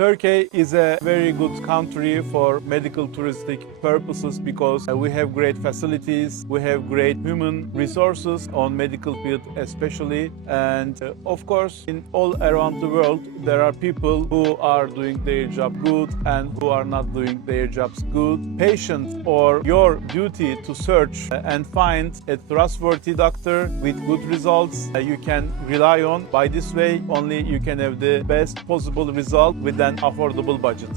Turkey is a very good country for medical touristic purposes because we have great facilities, we have great human resources on medical field especially, and of course in all around the world there are people who are doing their job good and who are not doing their jobs good. Patient or your duty to search and find a trustworthy doctor with good results you can rely on. By this way only you can have the best possible result with an affordable budget.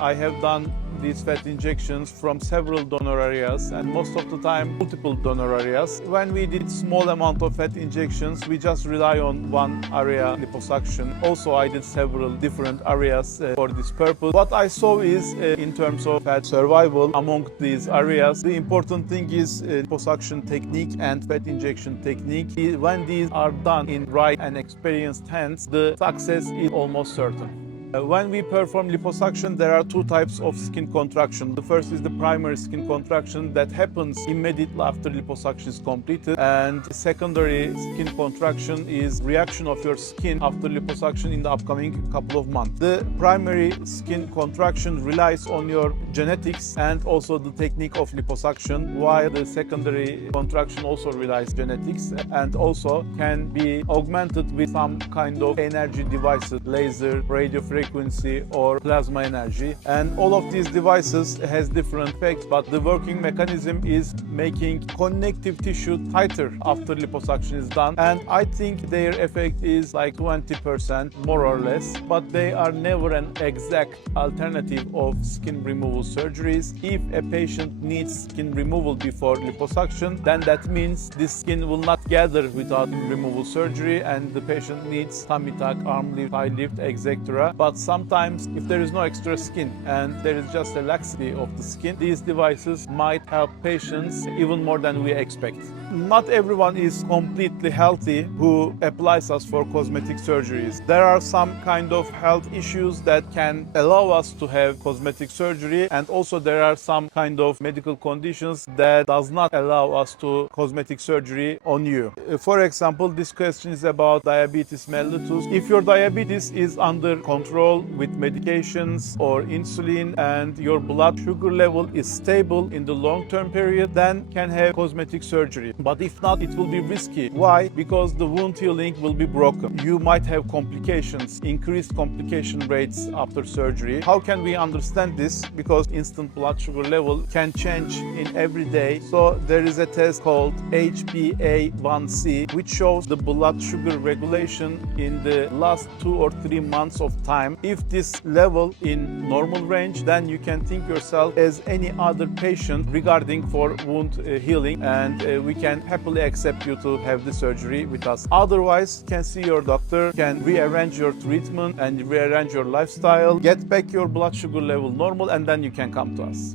I have done these fat injections from several donor areas and most of the time multiple donor areas. When we did small amount of fat injections, we just rely on one area liposuction. Also, I did several different areas for this purpose. What I saw is in terms of fat survival among these areas, the important thing is liposuction technique and fat injection technique. When these are done in right and experienced hands, the success is almost certain. When we perform liposuction, there are two types of skin contraction. The first is the primary skin contraction that happens immediately after liposuction is completed, and secondary skin contraction is reaction of your skin after liposuction in the upcoming couple of months. The primary skin contraction relies on your genetics and also the technique of liposuction, while the secondary contraction also relies genetics and also can be augmented with some kind of energy devices, laser, radio frequency or plasma energy, and all of these devices has different effects, but the working mechanism is making connective tissue tighter after liposuction is done, and I think their effect is like 20% more or less, but they are never an exact alternative of skin removal surgeries. If a patient needs skin removal before liposuction, then that means this skin will not gather without removal surgery and the patient needs tummy tuck, arm lift, thigh lift, etc. But sometimes if there is no extra skin and there is just a laxity of the skin, these devices might help patients even more than we expect. Not everyone is completely healthy who applies us for cosmetic surgeries. There are some kind of health issues that can allow us to have cosmetic surgery, and also there are some kind of medical conditions that does not allow us to cosmetic surgery on you. For example, this question is about diabetes mellitus. If your diabetes is under control with medications or insulin and your blood sugar level is stable in the long-term period, then can have cosmetic surgery. But if not, it will be risky. Why? Because the wound healing will be broken. You might have complications, increased complication rates after surgery. How can we understand this? Because instant blood sugar level can change in every day. So there is a test called HbA1c, which shows the blood sugar regulation in the last 2 or 3 months of time. If this level in normal range, then you can think yourself as any other patient regarding for wound healing, and we can happily accept you to have the surgery with us. Otherwise, you can see your doctor, can rearrange your treatment and rearrange your lifestyle, get back your blood sugar level normal, and then you can come to us.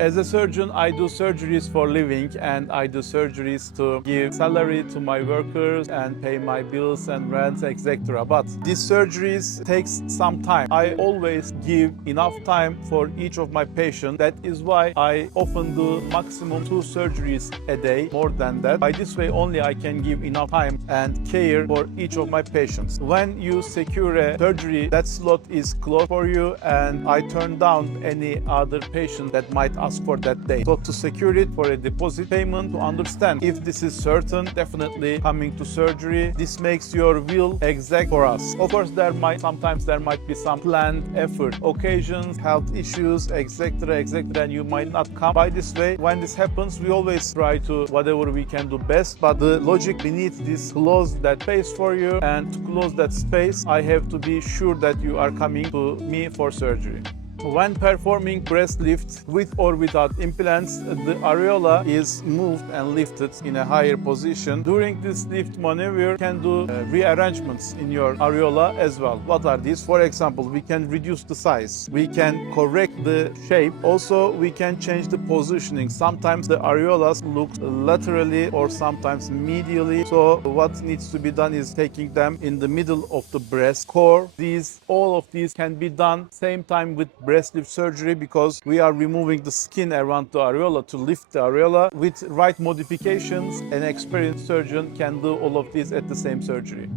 As a surgeon, I do surgeries for living and I do surgeries to give salary to my workers and pay my bills and rents, etc. But these surgeries takes some time. I always give enough time for each of my patients. That is why I often do maximum 2 surgeries a day, more than that. By this way only I can give enough time and care for each of my patients. When you secure a surgery, that slot is closed for you and I turn down any other patient that might ask for that day. So to secure it for a deposit payment, to understand if this is certain, definitely coming to surgery, this makes your will exact for us. Of course, sometimes there might be some planned effort, occasions, health issues, etc., and you might not come. By this way, when this happens, we always try to whatever we can do best, but the logic beneath this, close that space for you, and to close that space, I have to be sure that you are coming to me for surgery. When performing breast lift with or without implants, the areola is moved and lifted in a higher position. During this lift maneuver, you can do rearrangements in your areola as well. What are these? For example, we can reduce the size, we can correct the shape, also we can change the positioning. Sometimes the areolas look laterally or sometimes medially, so what needs to be done is taking them in the middle of the breast core. All of these can be done same time with breast lift surgery because we are removing the skin around the areola to lift the areola. With right modifications, an experienced surgeon can do all of these at the same surgery.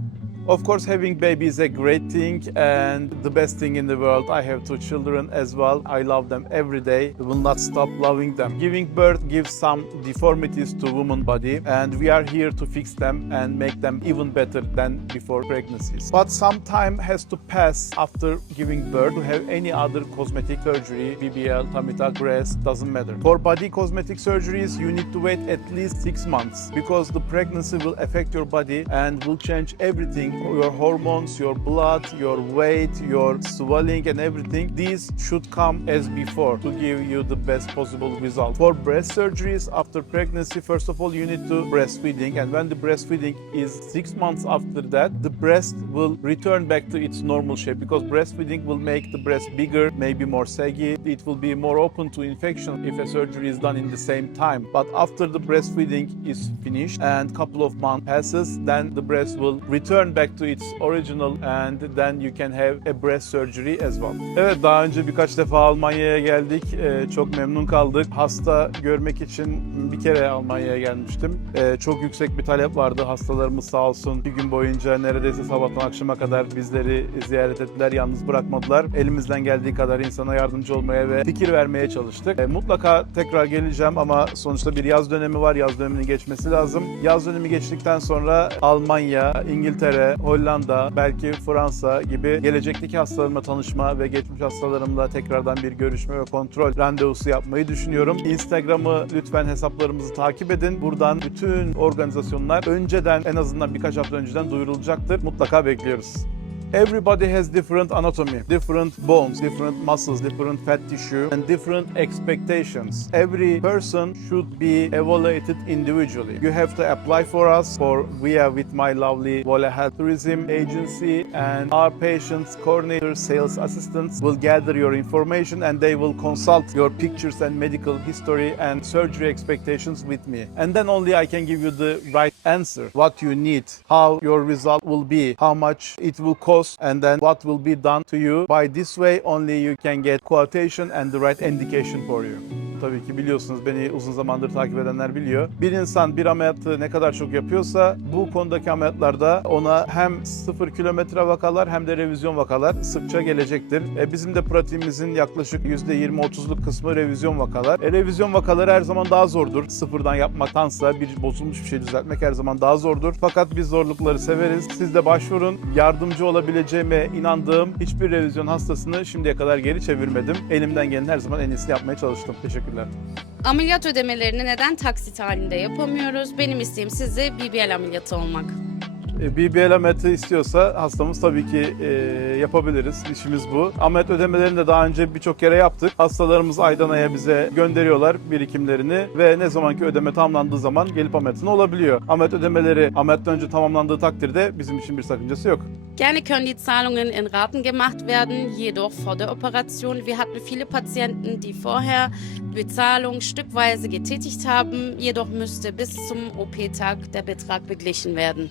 Of course, having baby is a great thing and the best thing in the world. I have 2 children as well. I love them every day. I will not stop loving them. Giving birth gives some deformities to woman body and we are here to fix them and make them even better than before pregnancies. But some time has to pass after giving birth to have any other cosmetic surgery, BBL, tummy tuck, breast, doesn't matter. For body cosmetic surgeries, you need to wait at least 6 months because the pregnancy will affect your body and will change everything. Your hormones, your blood, your weight, your swelling and everything. These should come as before to give you the best possible result. For breast surgeries after pregnancy, first of all, you need to breastfeeding. And when the breastfeeding is 6 months after that, the breast will return back to its normal shape because breastfeeding will make the breast bigger, maybe more saggy. It will be more open to infection if a surgery is done in the same time. But after the breastfeeding is finished and couple of months passes, then the breast will return back to its original and then you can have a breast surgery as well. Evet, daha önce birkaç defa Almanya'ya geldik. Çok memnun kaldık. Hasta görmek için bir kere Almanya'ya gelmiştim. Çok yüksek bir talep vardı. Hastalarımız sağ olsun bir gün boyunca neredeyse sabahtan akşama kadar bizleri ziyaret ettiler. Yalnız bırakmadılar. Elimizden geldiği kadar insana yardımcı olmaya ve fikir vermeye çalıştık. Mutlaka tekrar geleceğim ama sonuçta bir yaz dönemi var. Yaz döneminin geçmesi lazım. Yaz dönemi geçtikten sonra Almanya, İngiltere, Hollanda, belki Fransa gibi gelecekteki hastalarımla tanışma ve geçmiş hastalarımla tekrardan bir görüşme ve kontrol randevusu yapmayı düşünüyorum. Instagram'ı lütfen hesaplarımızı takip edin. Buradan bütün organizasyonlar önceden, en azından birkaç hafta önceden duyurulacaktır. Mutlaka bekliyoruz. Everybody has different anatomy, different bones, different muscles, different fat tissue, and different expectations. Every person should be evaluated individually. You have to apply for us, for we are with my lovely Vole Health Tourism Agency, and our patients, coordinators, sales assistants will gather your information and they will consult your pictures and medical history and surgery expectations with me. And then only I can give you the right answer, what you need, how your result will be, how much it will cost, and then what will be done to you. By this way only you can get quotation and the right indication for you. Tabii ki biliyorsunuz, beni uzun zamandır takip edenler biliyor. Bir insan bir ameliyatı ne kadar çok yapıyorsa bu konudaki ameliyatlarda ona hem 0 kilometre vakalar hem de revizyon vakalar sıkça gelecektir. Bizim de pratiğimizin yaklaşık %20-30'luk kısmı revizyon vakalar. Revizyon vakaları her zaman daha zordur. Sıfırdan yapmaktansa bir bozulmuş bir şey düzeltmek her zaman daha zordur. Fakat biz zorlukları severiz. Siz de başvurun. Yardımcı olabileceğime inandığım hiçbir revizyon hastasını şimdiye kadar geri çevirmedim. Elimden gelen her zaman en iyisini yapmaya çalıştım. Teşekkürler. Ameliyat ödemelerini neden taksit halinde yapamıyoruz? Benim isteğim size BBL ameliyatı olmak. BBL ameliyatı istiyorsa hastamız tabii ki yapabiliriz. İşimiz bu. Ameliyat ödemelerini de daha önce birçok kere yaptık. Hastalarımız aydan aya bize gönderiyorlar birikimlerini ve ne zamanki ödeme tamamlandığı zaman gelip ameliyatını olabiliyor. Ameliyat ödemeleri ameliyattan önce tamamlandığı takdirde bizim için bir sakıncası yok. Gerne können die Zahlungen in Raten gemacht werden, jedoch vor der Operation. Wir hatten viele Patienten, die vorher Bezahlung stückweise getätigt haben, jedoch müsste bis zum OP-Tag der Betrag beglichen werden.